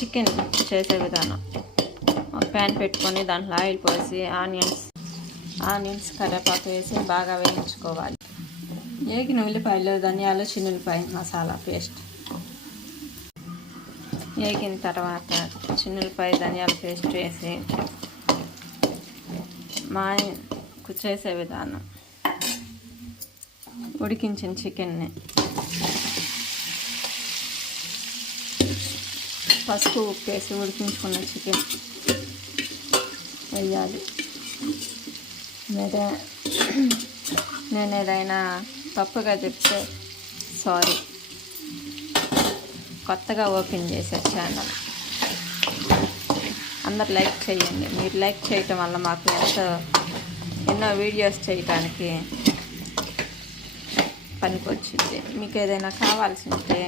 Chicken చేసే విధానం. ఒక ప్యాన్ పెట్టుకొని దాంట్లో ఆయిల్ పోసి ఆనియన్స్ కరివేపాకు వేసి బాగా వేయించుకోవాలి. వేగిన ఉల్లిపాయలు, ధనియాలు, చిన్నులపాయ మసాలా పేస్ట్ వేగిన తర్వాత చిన్నులపాయ ధనియాల పేస్ట్ వేసి చేసే విధానం. ఉడికించిన చికెన్ని పసుపు ఉప్పు వేసి ఉడికించుకున్న చికెన్ వేయాలి. నేను ఏదైనా తప్పుగా చెప్తే సారీ. కొత్తగా ఓపెన్ చేసే ఛానల్ అందరు లైక్ చేయండి. మీరు లైక్ చేయటం వల్ల మాకు ఎన్నో వీడియోస్ చేయడానికి పనికొచ్చింది. మీకు ఏదైనా కావాల్సి ఉంటే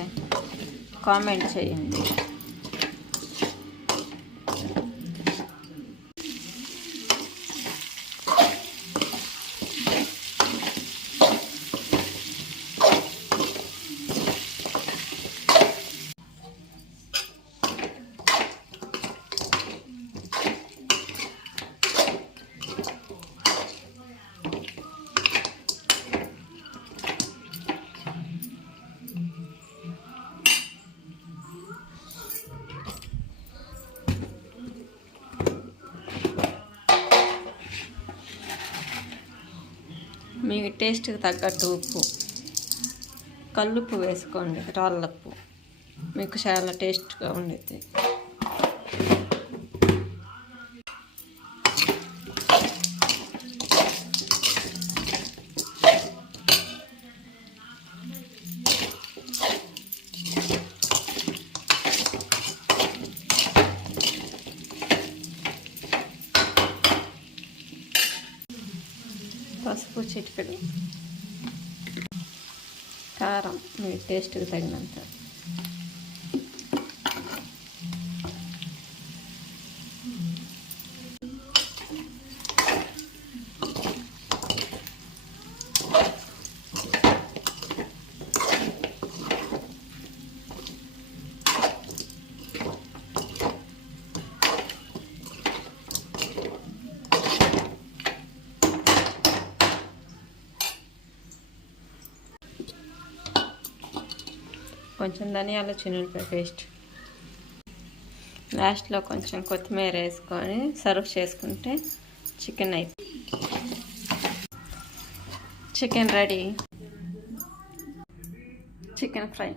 కామెంట్ చేయండి. మీ టేస్ట్కి తగ్గట్టు ఉప్పు, కల్లుప్పు వేసుకోండి, రాళ్ళుప్పు. మీకు చాలా టేస్ట్గా ఉండేది. పసుపు చిటికెడు, కారం మీ టేస్ట్కి తగినంత, కొంచెం ధనియాలు, చిన్నులపాయ పేస్ట్, లాస్ట్లో కొంచెం కొత్తిమీర వేసుకొని సర్వ్ చేసుకుంటే చికెన్ రెడీ. Chicken fry.